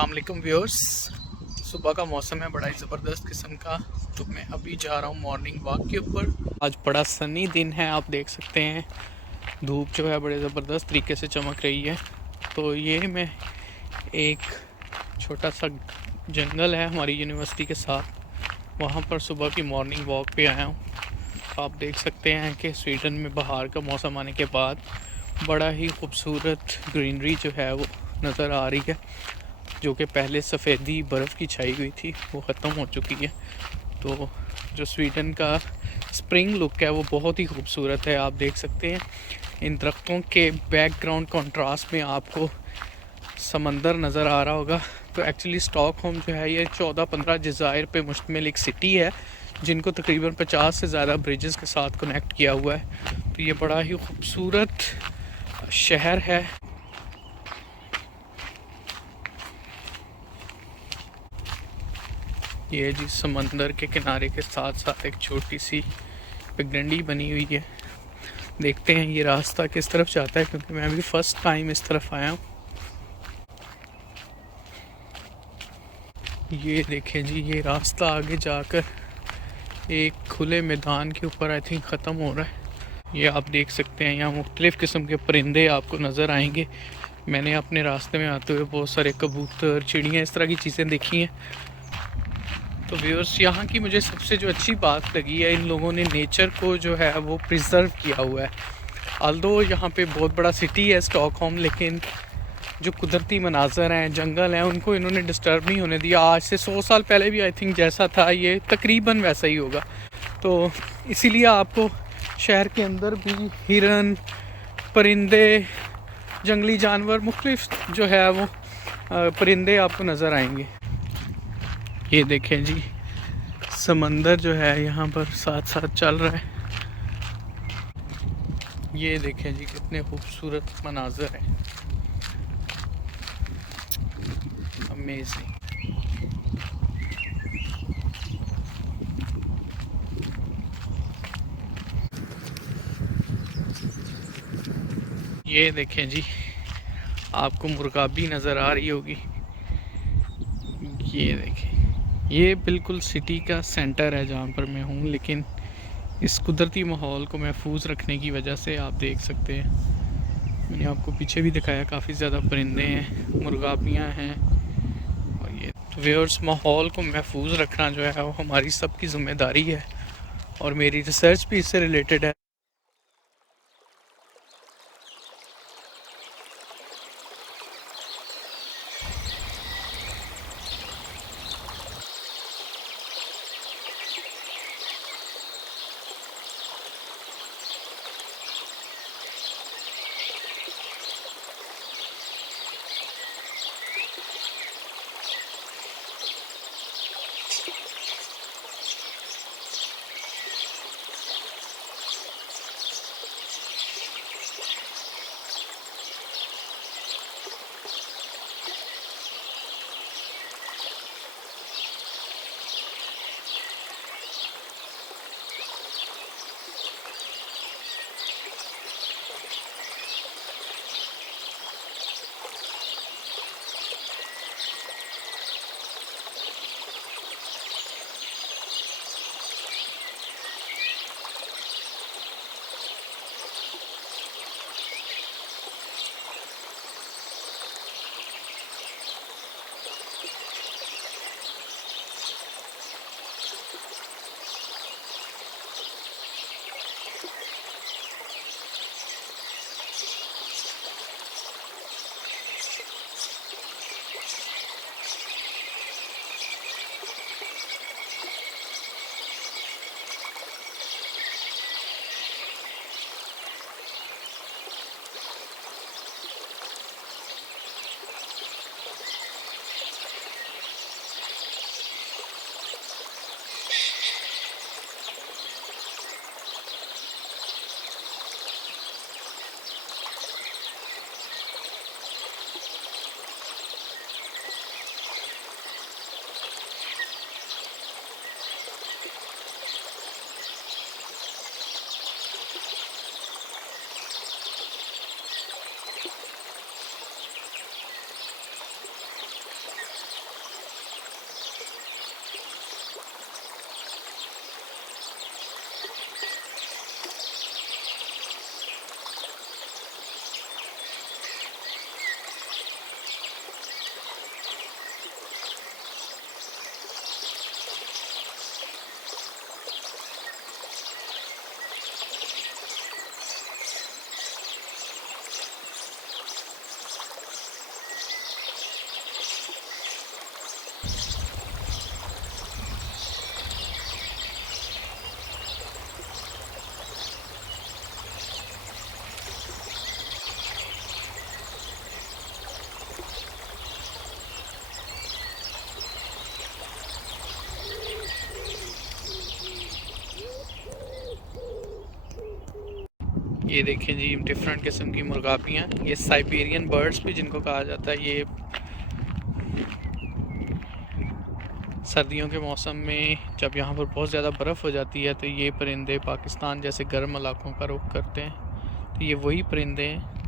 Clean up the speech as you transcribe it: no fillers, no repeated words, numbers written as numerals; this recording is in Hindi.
अस्सलाम वालेकुम व्यूअर्स। सुबह का मौसम है बड़ा ही ज़बरदस्त किस्म का। तो मैं अभी जा रहा हूँ मॉर्निंग वॉक के ऊपर। आज बड़ा सनी दिन है, आप देख सकते हैं धूप जो है बड़े ज़बरदस्त तरीके से चमक रही है। तो ये मैं एक छोटा सा जंगल है हमारी यूनिवर्सिटी के साथ, वहाँ पर सुबह की मॉर्निंग वॉक पे आया हूँ। आप देख सकते हैं कि स्वीडन में बाहर का मौसम आने के बाद बड़ा ही खूबसूरत ग्रीनरी जो है वो नज़र आ रही है। जो कि पहले सफ़ेदी बर्फ़ की छाई हुई थी वो ख़त्म हो चुकी है। तो जो स्वीडन का स्प्रिंग लुक है वो बहुत ही खूबसूरत है। आप देख सकते हैं इन दरख्तों के बैकग्राउंड कंट्रास्ट में आपको समंदर नज़र आ रहा होगा। तो एक्चुअली स्टॉकहोम जो है ये 14-15 जज़ायर पे मुश्तमिल एक सिटी है जिनको तकरीबन 50 से ज़्यादा ब्रिजेस के साथ कनेक्ट किया हुआ है। तो ये बड़ा ही खूबसूरत शहर है। ये जी समंदर के किनारे के साथ साथ एक छोटी सी पगडंडी बनी हुई है। देखते हैं ये रास्ता किस तरफ जाता है, क्योंकि मैं अभी फ़र्स्ट टाइम इस तरफ आया हूँ। ये देखें जी, ये रास्ता आगे जाकर एक खुले मैदान के ऊपर आई थिंक ख़त्म हो रहा है। ये आप देख सकते हैं यहाँ मुख्तलिफ़ किस्म के परिंदे आपको नज़र आएंगे। मैंने अपने रास्ते में आते हुए बहुत सारे कबूतर, चिड़ियाँ, इस तरह की चीज़ें देखी हैं। तो व्यूअर्स, यहाँ की मुझे सबसे जो अच्छी बात लगी है, इन लोगों ने नेचर को जो है वो प्रिजर्व किया हुआ है। ऑल्दो यहाँ पे बहुत बड़ा सिटी है स्टॉकहोम, लेकिन जो कुदरती मनाजर हैं, जंगल हैं, उनको इन्होंने डिस्टर्ब नहीं होने दिया। आज से 100 साल पहले भी आई थिंक जैसा था ये तकरीबन वैसा ही होगा। तो इसीलिए आपको शहर के अंदर भी हिरन, परिंदे, जंगली जानवर, मुख्तलिफ जो है वो परिंदे आपको नज़र आएंगे। ये देखें जी, समंदर जो है यहाँ पर साथ साथ चल रहा है। ये देखें जी कितने खूबसूरत मनाजर हैं, अमेजिंग। ये देखें जी, आपको मुर्गाबी नज़र आ रही होगी। ये देखें, ये बिल्कुल सिटी का सेंटर है जहाँ पर मैं हूँ, लेकिन इस कुदरती माहौल को महफूज रखने की वजह से आप देख सकते हैं, मैंने आपको पीछे भी दिखाया, काफ़ी ज़्यादा परिंदे हैं, मुर्गाबियाँ हैं। और ये तो व्यूअर्स, माहौल को महफूज रखना जो है वो हमारी सबकी ज़िम्मेदारी है, और मेरी रिसर्च भी इससे रिलेटेड है। ये देखें जी, डिफरेंट किस्म की मुर्गाबियाँ, ये साइबेरियन बर्ड्स भी जिनको कहा जाता है। ये सर्दियों के मौसम में जब यहाँ पर बहुत ज़्यादा बर्फ़ हो जाती है तो ये परिंदे पाकिस्तान जैसे गर्म इलाकों का रुख करते हैं। तो ये वही परिंदे हैं